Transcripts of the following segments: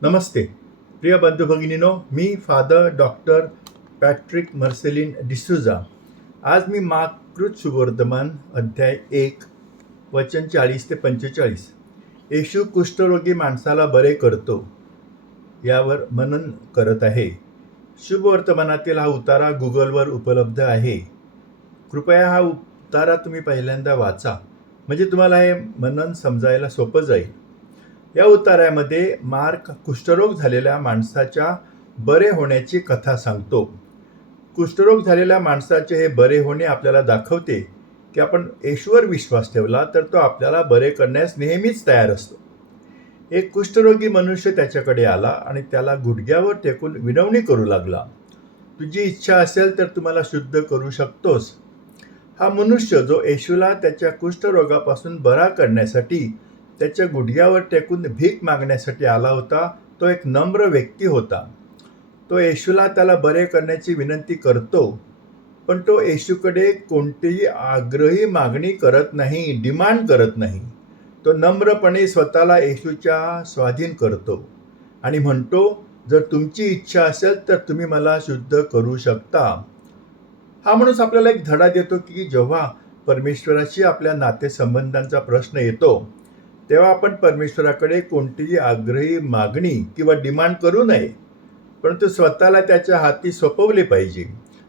नमस्ते प्रिय बंधू भगिनीनो, मी father doctor Patrick Marcelin D'Souza. आज मी माकृत सुवर्तमान अध्याय 1 वचन 40 ते 45 येशू कुष्ठरोगी माणसाला बरे करतो यावर मनन करत आहे. शुभवर्तमानातील हा उतारा गुगलवर उपलब्ध आहे. कृपया हा उतारा तुम्ही पहिल्यांदा वाचा, म्हणजे तुम्हाला हे मनन समजायला सोपं जाईल. या उतार्यामध्ये मार्क कुष्ठरोग झालेल्या माणसाच्या बरे होण्याची कथा सांगतो. कुष्ठरोग झालेल्या माणसाचे हे बरे होणे आपल्याला दाखवते की आपण येशूवर विश्वास ठेवला तर तो आपल्याला बरे करण्यास नेहमीच तयार असतो. एक कुष्ठरोगी मनुष्य त्याच्याकडे आला आणि त्याला गुडघ्यावर टेकून विनवणी करू लागला, तुझी इच्छा असेल तर तुम्हाला शुद्ध करू शकतोस. हा मनुष्य जो येशूला त्याच्या कुष्ठरोगापासून बरा करण्यासाठी त्याच्या गुडघ्यावर टेकून भीक मागण्यासाठी आला होता, तो एक नम्र व्यक्ती होता. तो येशूला त्याला बरे करण्याची विनंती करतो, पण तो येशूकडे कोणतीही आग्रही मागणी करत नाही, डिमांड करत नाही. तो नम्रपणे स्वतःला येशूच्या स्वाधीन करतो आणि म्हणतो, जर तुमची इच्छा असेल तर तुम्ही मला शुद्ध करू शकता. हा माणूस आपल्याला एक धडा देतो की जेव्हा परमेश्वराशी आपल्या नातेसंबंधांचा प्रश्न येतो तेव्हा आपण परमेश्वराकडे कोणतीही आग्रही मागणी किंवा डिमांड करू नये, परंतु स्वतःला त्याच्या हाती सोपवले पाहिजे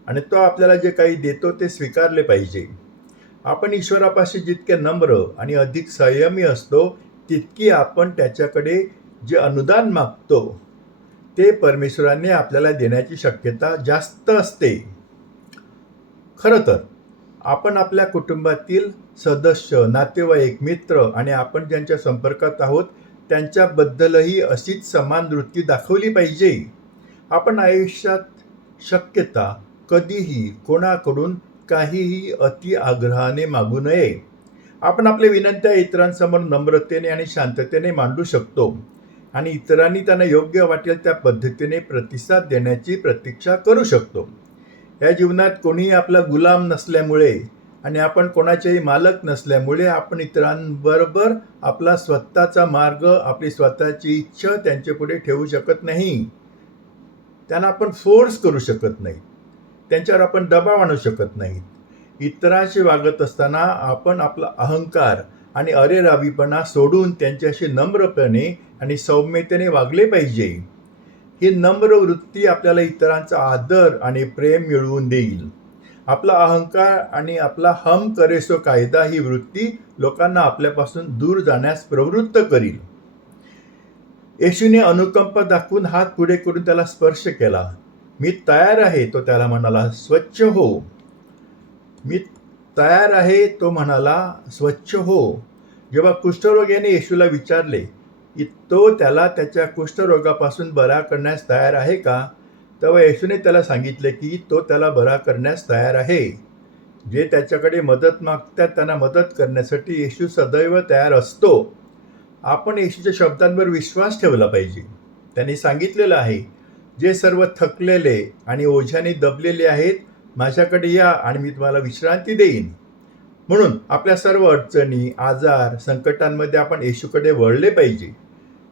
आणि तो आपल्याला जे काही देतो ते स्वीकारले पाहिजे. आपण ईश्वरापाशी जितके नम्र आणि अधिक संयमी असतो तितकी आपण त्याच्याकडे जे अनुदान मागतो ते परमेश्वराने आपल्याला देण्याची शक्यता जास्त असते. खरं तर आपण आपल्या कुटुंबातील सदस्य, नातेवाईक, मित्र आणि आपण ज्यांच्या संपर्कात आहोत त्यांच्याबद्दलही अशीच समान वृत्ती दाखवली पाहिजे. आपण आयुष्यात शक्यता कधीही कोणाकडून काहीही अति आग्रहाने मागू नये. आपण आपल्या विनंत्या इतरांसमोर नम्रतेने आणि शांततेने मांडू शकतो आणि इतरांनी त्यांना योग्य वाटेल त्या पद्धतीने प्रतिसाद देण्याची प्रतीक्षा करू शकतो. या जीवनात कोणीही आपला गुलाम नसल्यामुळे आणि आपण कोणाचेही मालक नसल्यामुळे आपण इतरांबरोबर आपला स्वतःचा मार्ग, आपली स्वतःची इच्छा त्यांच्यापुढे ठेवू शकत नाही. त्यांना आपण फोर्स करू शकत नाही, त्यांच्यावर आपण दबाव आणू शकत नाही. इतरांशी वागत असताना आपण आपला अहंकार आणि अरेरावीपणा सोडून त्यांच्याशी नम्रपणे आणि सौम्यतेने वागले पाहिजे. ही नम्र वृत्ती आपल्याला इतरांचा आदर आणि प्रेम मिळवून देईल. आपला अहंकार आणि आपला हम करे सो कायदा ही वृत्ती लोकांना आपल्यापासून दूर जाण्यास प्रवृत्त करील. येशूने अनुकंप दाखवून हात पुढे करून त्याला स्पर्श केला. मी तयार आहे, तो त्याला म्हणाला, स्वच्छ हो. मी तयार आहे, तो म्हणाला, स्वच्छ हो. जेव्हा कुष्ठरोग्याने येशूला विचारले की तो त्याला त्याच्या कुष्ठरोगापासून बरा करण्यास तयार आहे का, तेव्हा येशूने त्याला सांगितले की तो त्याला बरा करण्यास तयार आहे. जे त्याच्याकडे मदत मागतात त्यांना मदत करण्यासाठी येशू सदैव तयार असतो. आपण येशूच्या शब्दांवर विश्वास ठेवला पाहिजे. त्यांनी सांगितलेलं आहे, जे सर्व थकलेले आणि ओझ्याने दबलेले आहेत माझ्याकडे या आणि मी तुम्हाला विश्रांती देईन. म्हणून आपल्या सर्व अडचणी, आजार, संकटांमध्ये आपण येशूकडे वळले पाहिजे.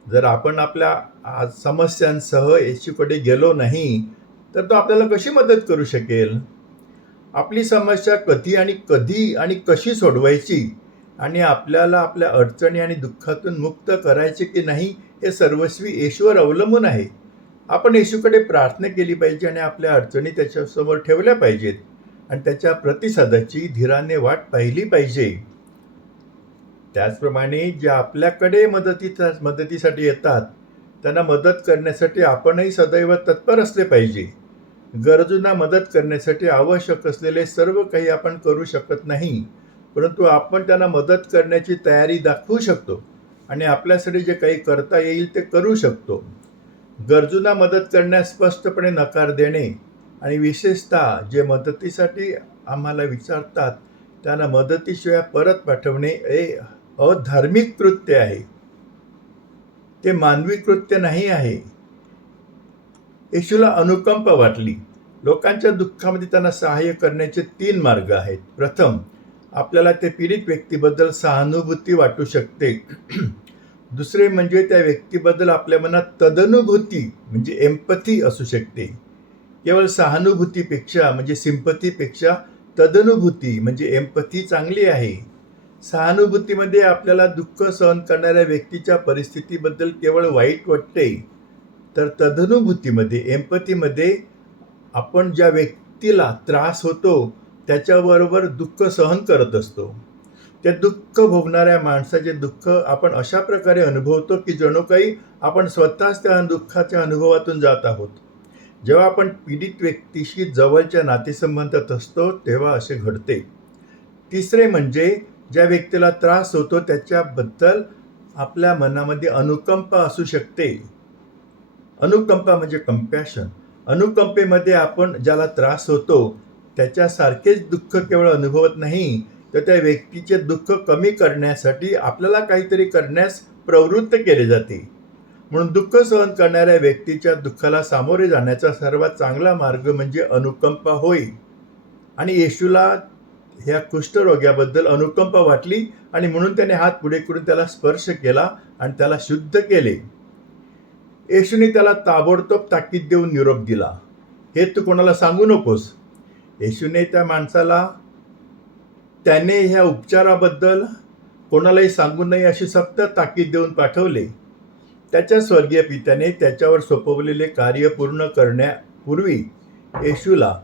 जर आपण आपल्या समस्यांसह येशूकडे गेलो नाही तर तो आपल्याला कशी मदत करू शकेल. आपली समस्या कधी आणि कशी सोडवायची आणि आपल्याला आपल्या अडचणी आणि दुःखातून मुक्त करायचे की नाही हे सर्वस्वी येशूवर अवलंबून आहे. आपण येशूकडे प्रार्थना केली पाहिजे आणि आपल्या अडचणी त्याच्यासमोर ठेवल्या पाहिजेत आणि त्याच्या प्रतिसादाची धीराने वाट पाहिली पाहिजे. त्याचप्रमाणे जे आपल्याकडे मदतीसाठी येतात त्यांना मदत करण्यासाठी आपणही सदैव तत्पर असले पाहिजे. गरजूंना मदत करण्यासाठी आवश्यक असलेले सर्व काही आपण करू शकत नाही, परंतु आपण त्यांना मदत करण्याची तयारी दाखवू शकतो आणि आपल्यासाठी जे काही करता येईल ते करू शकतो. गरजूंना मदत करण्यास स्पष्टपणे नकार देणे आणि विशेषतः जे मदतीसाठी आम्हाला विचारतात त्यांना मदतीशिवाय परत पाठवणे हे अधार्मिक कृत्य आहे, ते मानवी कृत्य नाही आहे. येशूला अनुकंप वाटली. लोकांच्या दुःखामध्ये त्यांना सहाय्य करण्याचे 3 मार्ग आहेत. प्रथम, आपल्याला ते पीडित व्यक्तीबद्दल सहानुभूती वाटू शकते. दुसरे म्हणजे त्या व्यक्तीबद्दल आपल्या मनात तदनुभूती म्हणजे एम्पथी असू शकते. केवळ सहानुभूतीपेक्षा म्हणजे सिंपथीपेक्षा तदनुभूती म्हणजे एम्पथी चांगली आहे. सहानुभूतीमध्ये आपल्याला दुःख सहन करणाऱ्या व्यक्तीच्या परिस्थितीबद्दल केवळ वाईट वाटते, तर तदनुभूतीमध्ये एम्पथीमध्ये आपण ज्या व्यक्तीला त्रास होतो त्याच्याबरोबर दुःख सहन करत असतो. ते दुःख भोगणाऱ्या माणसाचे दुःख आपण अशा प्रकारे अनुभवतो की जणू काही आपण स्वतःच त्या दुःखाच्या अनुभवातून जात आहोत. जेव्हा आपण पीडित व्यक्तीशी जवळच्या नातेसंबंधात असतो तेव्हा असे घडते. तिसरे म्हणजे ज्या व्यक्तीला त्रास होतो त्याच्याबद्दल आपल्या मनामध्ये अनुकंपा असू शकते. अनुकंपा म्हणजे कंपॅशन. अनुकंपेमध्ये आपण ज्याला त्रास होतो त्याच्यासारखेच दुःख केवळ अनुभवत नाही, तर त्या व्यक्तीचे दुःख कमी करण्यासाठी आपल्याला काहीतरी करण्यास प्रवृत्त केले जाते. म्हणून दुःख सहन करणाऱ्या व्यक्तीच्या दुःखाला सामोरे जाण्याचा सर्वात चांगला मार्ग म्हणजे अनुकंपा होय. आणि येशूला ह्या कुष्ठरोग्याबद्दल अनुकंपा वाटली आणि म्हणून त्याने हात पुढे करून त्याला स्पर्श केला आणि त्याला शुद्ध केले. येशूने त्याला ताबडतोब ताकीद देऊन निरोप दिला, हे तू कोणाला सांगू नकोस. येशूने त्या माणसाला त्याने ह्या उपचाराबद्दल कोणालाही सांगू नये अशी सक्त ताकीद देऊन पाठवले. त्याच्या स्वर्गीय पित्याने त्याच्यावर सोपवलेले कार्य पूर्ण करण्यापूर्वी येशूला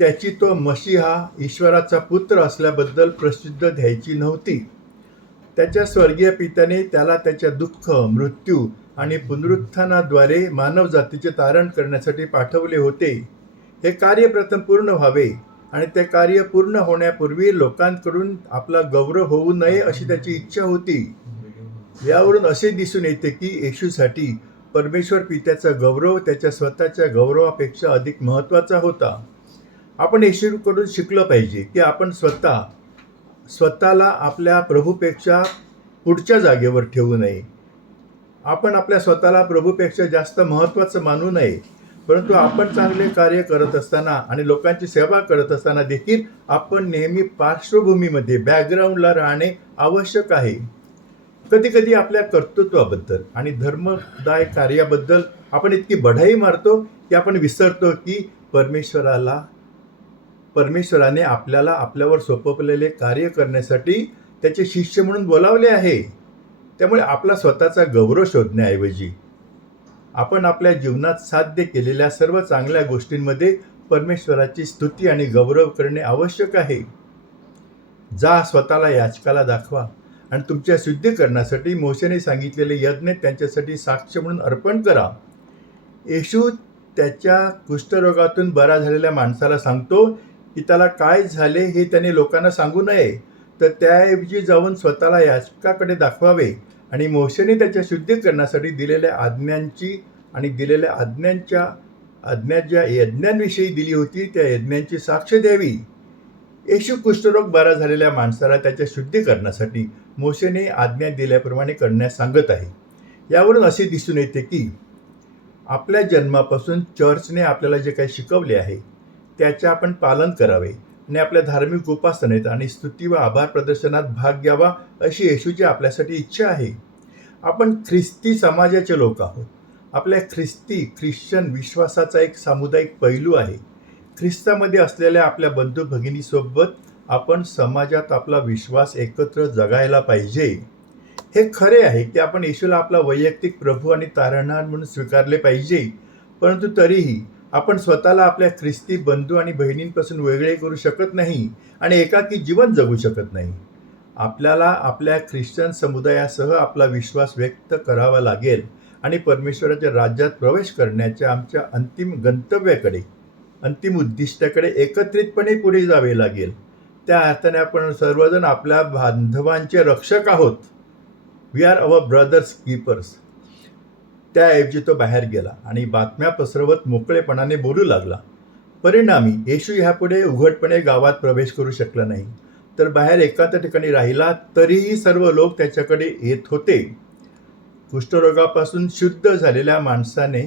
त्याची तो मशीहा ईश्वराचा पुत्र असल्याबद्दल प्रसिद्ध द्यायची नव्हती. त्याच्या स्वर्गीय पित्याने त्याला त्याच्या दुःख, मृत्यू आणि पुनरुत्थानाद्वारे मानवजातीचे तारण करण्यासाठी पाठवले होते. हे कार्य प्रथम पूर्ण व्हावे आणि ते कार्य पूर्ण होण्यापूर्वी लोकांकडून आपला गौरव होऊ नये अशी त्याची इच्छा होती. यावरून असे दिसून येते की येशूसाठी परमेश्वर पित्याचा गौरव त्याच्या स्वतःच्या गौरवापेक्षा अधिक महत्त्वाचा होता. आपण येशूकडून शिकलं पाहिजे की आपण स्वतःला आपल्या प्रभूपेक्षा पुढच्या जागेवर ठेवू नये. आपण आपल्या स्वतःला प्रभूपेक्षा जास्त महत्त्वाचं मानू नये, परंतु आपण चांगले कार्य करत असताना आणि लोकांची सेवा करत असताना देखील आपण नेहमी पार्श्वभूमीमध्ये बॅकग्राऊंडला राहणे आवश्यक आहे. कधी कधी आपल्या कर्तृत्वाबद्दल आणि धर्मदाय कार्याबद्दल आपण इतकी बढाई मारतो की आपण विसरतो की परमेश्वराने आपल्याला आपल्यावर सोपवलेले कार्य करण्यासाठी त्याचे शिष्य म्हणून बोलावले आहे. त्यामुळे आपला स्वतःचा गौरव शोधण्याऐवजी आपण आपल्या जीवनात साध्य केलेल्या सर्व चांगल्या गोष्टींमध्ये परमेश्वराची स्तुती आणि गौरव करणे आवश्यक आहे. जा, स्वतःला याजकाला दाखवा आणि तुमच्या शुद्धीकरणासाठी मोशेने सांगितलेले यज्ञ त्यांच्यासाठी साक्ष म्हणून अर्पण करा. येशू त्याच्या कुष्ठरोगातून बरा झालेल्या माणसाला सांगतो की त्याला काय झाले हे त्याने लोकांना सांगू नये, तर त्याऐवजी जाऊन स्वतःला याजकाकडे दाखवावे आणि मोशेने त्याच्या शुद्धीकरणासाठी दिलेल्या आज्ञांची आणि दिलेल्या आज्ञा ज्या यज्ञांविषयी दिली होती त्या यज्ञांची साक्ष द्यावी. येशू कुष्ठरोग बरा झालेल्या माणसाला त्याच्या शुद्धीकरणासाठी मोशेने आज्ञा दिल्याप्रमाणे करण्यास सांगत आहे. यावरून असे दिसून येते की आपल्या जन्मापासून चर्चने आपल्याला जे काही शिकवले आहे त्याचे आपण पालन करावे आणि आपल्या धार्मिक उपासनेत आणि स्तुती व आभार प्रदर्शनात भाग घ्यावा अशी येशूची आपल्यासाठी इच्छा आहे. आपण ख्रिस्ती समाजाचे लोक आहोत. आपल्या ख्रिश्चन विश्वासाचा एक सामुदायिक पैलू आहे. ख्रिस्तामध्ये असलेल्या आपल्या बंधू भगिनीसोबत आपण समाजात आपला विश्वास एकत्र जगायला पाहिजे. हे खरे आहे की आपण येशूला आपला वैयक्तिक प्रभू आणि तारणहार म्हणून स्वीकारले पाहिजे, परंतु तरीही आपण स्वतःला आपल्या ख्रिस्ती बंधू आणि बहिणींपासून वेगळे करू शकत नाही आणि एकाकी जीवन जगू शकत नाही. आपल्याला आपल्या ख्रिश्चन समुदायासह आपला विश्वास व्यक्त करावा लागेल आणि परमेश्वराच्या राज्यात प्रवेश करण्याच्या आमच्या अंतिम गंतव्याकडे, अंतिम उद्दिष्टाकडे एकत्रितपणे पुढे जावे लागेल. त्या अर्थाने आपण सर्वजण आपल्या बांधवांचे रक्षक आहोत. We are our brother's keepers. त्याऐवजी तो बाहेर गेला आणि बातम्या पसरवत मोकळेपणाने बोलू लागला. परिणामी येशू ह्यापुढे उघडपणे गावात प्रवेश करू शकला नाही, तर बाहेर एकांत ठिकाणी राहिला. तरीही सर्व लोक त्याच्याकडे येत होते. कुष्ठरोगापासून शुद्ध झालेल्या माणसाने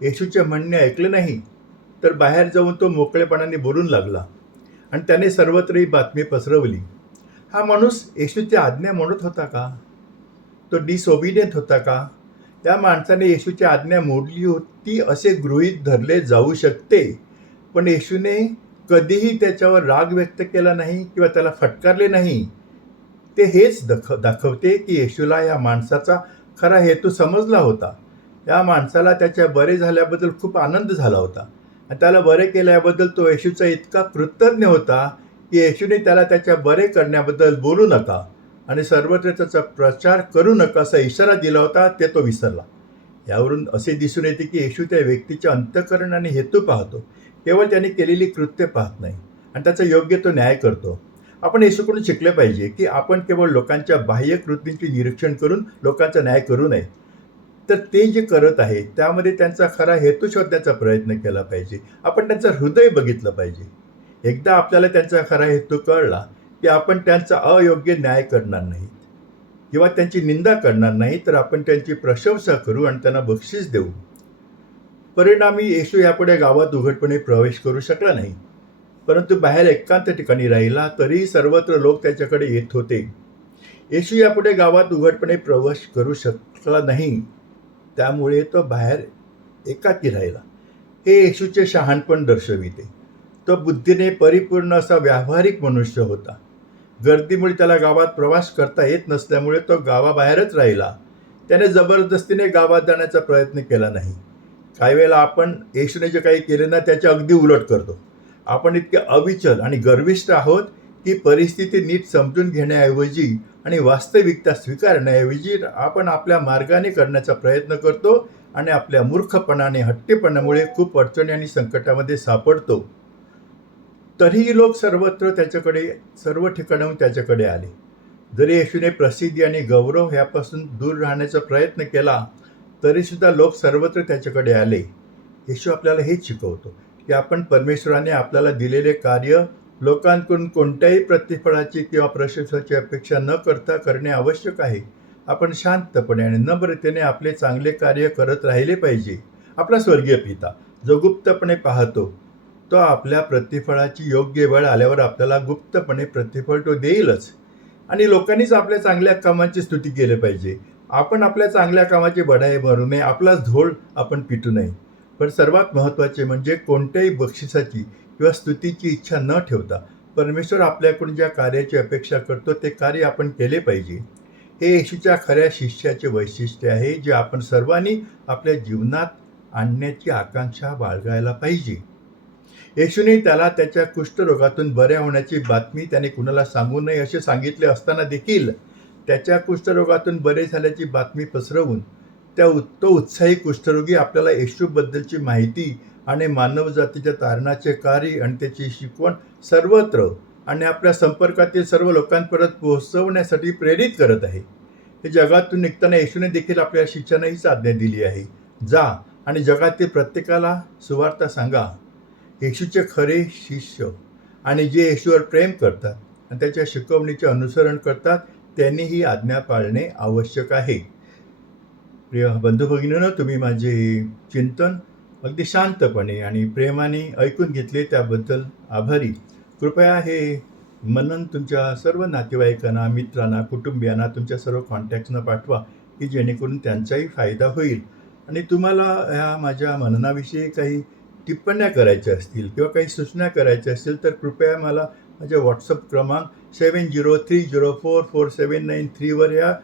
येशूचे म्हणणे ऐकले नाही, तर बाहेर जाऊन तो मोकळेपणाने बोलून लागला आणि त्याने सर्वत्र ही बातमी पसरवली. हा माणूस येशूची आज्ञा म्हणत होता का? तो डिसओबिडियंट होता का? त्या माणसाने येशूची आज्ञा मोडली होती असे गृहीत धरले जाऊ शकते, पण येशूने कधीही त्याच्यावर राग व्यक्त केला नाही किंवा त्याला फटकारले नाही. ते हेच दाखवते की येशूला या माणसाचा खरा हेतू समजला होता. या माणसाला त्याच्या बरे झाल्याबद्दल खूप आनंद झाला होता आणि त्याला बरे केल्याबद्दल तो येशूचा इतका कृतज्ञ होता की येशूने त्याला त्याच्या बरे करण्याबद्दल बोलू नका आणि सर्वत्र त्याचा प्रचार करू नका असा इशारा दिला होता, ते तो विसरला. यावरून असे दिसून येते की येशू त्या व्यक्तीचे अंतःकरण आणि हेतू पाहतो, केवळ त्याने केलेली कृत्य पाहत नाही आणि त्याचा योग्य तो न्याय करतो. आपण येशूकडून शिकले पाहिजे की आपण केवळ लोकांच्या बाह्य कृतींचे निरीक्षण करून लोकांचा न्याय करू नये, तर ते जे करत आहेत त्यामध्ये त्यांचा खरा हेतू शोधण्याचा प्रयत्न केला पाहिजे. आपण त्यांचं हृदय बघितलं पाहिजे. एकदा आपल्याला त्यांचा खरा हेतू कळला की आपण त्यांचा अयोग्य न्याय करणार नाही किंवा त्यांची निंदा करणार नाही, तर आपण त्यांची प्रशंसा करू आणि त्यांना बक्षीस देऊ. परिणामी येशू यापुढे गावात उघडपणे प्रवेश करू शकला नाही, परंतु बाहेर एकांत ठिकाणी राहिला. तरीही सर्वत्र लोक त्याच्याकडे येत होते. येशू यापुढे गावात उघडपणे प्रवेश करू शकला नाही, त्यामुळे तो बाहेर एकाकी राहिला. हे येशूचे शहाणपण दर्शविते. तो बुद्धीने परिपूर्ण असा व्यावहारिक मनुष्य होता. गर्दीमुळे त्याला गावात प्रवास करता येत नसल्यामुळे तो गावाबाहेरच राहिला. त्याने जबरदस्तीने गावात जाण्याचा प्रयत्न केला नाही. काही वेळेला आपण येशूने जे काही केले ना त्याच्या अगदी उलट करतो. आपण इतके अविचल आणि गर्विष्ठ आहोत की परिस्थिती नीट समजून घेण्याऐवजी आणि वास्तविकता स्वीकारण्याऐवजी आपण आपल्या मार्गाने करण्याचा प्रयत्न करतो आणि आपल्या मूर्खपणाने हट्टीपणामुळे खूप अडचणी आणि संकटामध्ये सापडतो. तरीही लोक सर्व ठिकाणाहून त्याच्याकडे आले. जरी येशूने प्रसिद्धी आणि गौरव यापासून दूर राहण्याचा प्रयत्न केला, तरीसुद्धा लोक सर्वत्र त्याच्याकडे आले. येशू आपल्याला हेच शिकवतो की आपण परमेश्वराने आपल्याला दिलेले कार्य लोकांकडून कोणत्याही प्रतिफळाची किंवा प्रशंसाची अपेक्षा न करता करणे आवश्यक आहे. आपण शांतपणे आणि नम्रतेने आपले चांगले कार्य करत राहिले पाहिजे. आपला स्वर्गीय पिता जो गुप्तपणे पाहतो, तो आपल्या प्रतिफळाची योग्य वेळ आल्यावर आपल्याला गुप्तपणे प्रतिफळ तो देईलच. आणि लोकांनीच आपल्या चांगल्या कामांची स्तुती केली पाहिजे. आपण आपल्या चांगल्या कामाची बढाई भरू नये, आपलाच धूळ आपण पिटू नये. पण सर्वात महत्त्वाचे म्हणजे कोणत्याही बक्षिसाची किंवा स्तुतीची इच्छा न ठेवता परमेश्वर आपल्याकडून ज्या कार्याची अपेक्षा करतो ते कार्य आपण केले पाहिजे. हे येशूच्या खऱ्या शिष्याचे वैशिष्ट्य आहे, जे आपण सर्वांनी आपल्या जीवनात आणण्याची आकांक्षा बाळगायला पाहिजे. येशूने त्याला त्याच्या कुष्ठरोगातून बऱ्या होण्याची बातमी त्याने कुणाला सांगू नये असे सांगितले असताना देखील त्याच्या कुष्ठरोगातून बरे झाल्याची बातमी पसरवून तो उत्साही कुष्ठरोगी आपल्याला येशूबद्दलची माहिती आणि मानवजातीच्या तारणाचे कार्य आणि त्याची शिकवण सर्वत्र आणि आपल्या संपर्कातील सर्व लोकांपर्यंत पोहोचवण्यासाठी प्रेरित करत आहे. हे जगातून निघताना येशूने देखील आपल्या शिष्यांना हीच आज्ञा दिली आहे, जा आणि जगातील प्रत्येकाला सुवार्ता सांगा. येशूचे खरे शिष्य आणि जे येशूवर प्रेम करतात आणि त्याच्या शिकवणीचे अनुसरण करतात त्यांनी ही आज्ञा पाळणे आवश्यक आहे. प्रिय बंधू भगिनींनो, तुम्ही माझे चिंतन अगदी शांतपणे आणि प्रेमाने ऐकून घेतले त्याबद्दल आभारी. कृपया हे मनन तुमच्या सर्व नातेवाईकांना, मित्रांना, कुटुंबियांना, तुमच्या सर्व कॉन्टॅक्ट्सना पाठवा की जेणेकरून त्यांचाही फायदा होईल. आणि तुम्हाला ह्या माझ्या मननाविषयी काही टिप्पण्या करायच्या असतील किंवा काही सूचना करायच्या असतील तर कृपया मला माझ्या व्हॉट्सअप क्रमांक 7030044793 वर या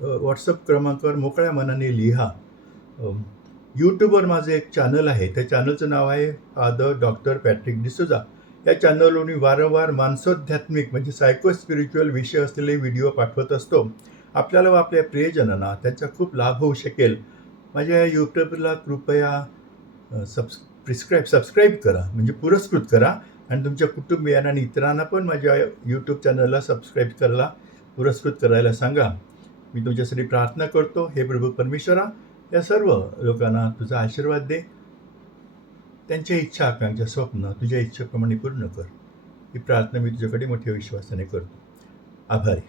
व्हॉट्सअप क्रमांकावर मोकळ्या मनाने लिहा. यूट्यूबवर माझं एक चॅनल आहे, त्या चॅनलचं नाव आहे फादर डॉक्टर पॅट्रिक डिसूजा. या चॅनलवर मी वारंवार मानसोध्यात्मिक म्हणजे सायको स्पिरिच्युअल विषय असलेले व्हिडिओ पाठवत असतो. आपल्याला व आपल्या प्रियजनांना त्याचा खूप लाभ होऊ शकेल. माझ्या यूट्यूबला कृपया सबस्क्राईब करा, म्हणजे पुरस्कृत करा आणि तुमच्या कुटुंबियांना आणि इतरांना पण माझ्या यूट्यूब चॅनलला सबस्क्राईब करायला, पुरस्कृत करायला सांगा. मी तुमच्यासाठी प्रार्थना करतो. हे प्रभू परमेश्वरा, या सर्व लोकांना तुझा आशीर्वाद दे. त्यांच्या इच्छा, आकांक्षा, स्वप्न तुझ्या इच्छेप्रमाणे पूर्ण कर. ही प्रार्थना मी तुझ्याकडे मोठ्या विश्वासाने करतो. आभारी.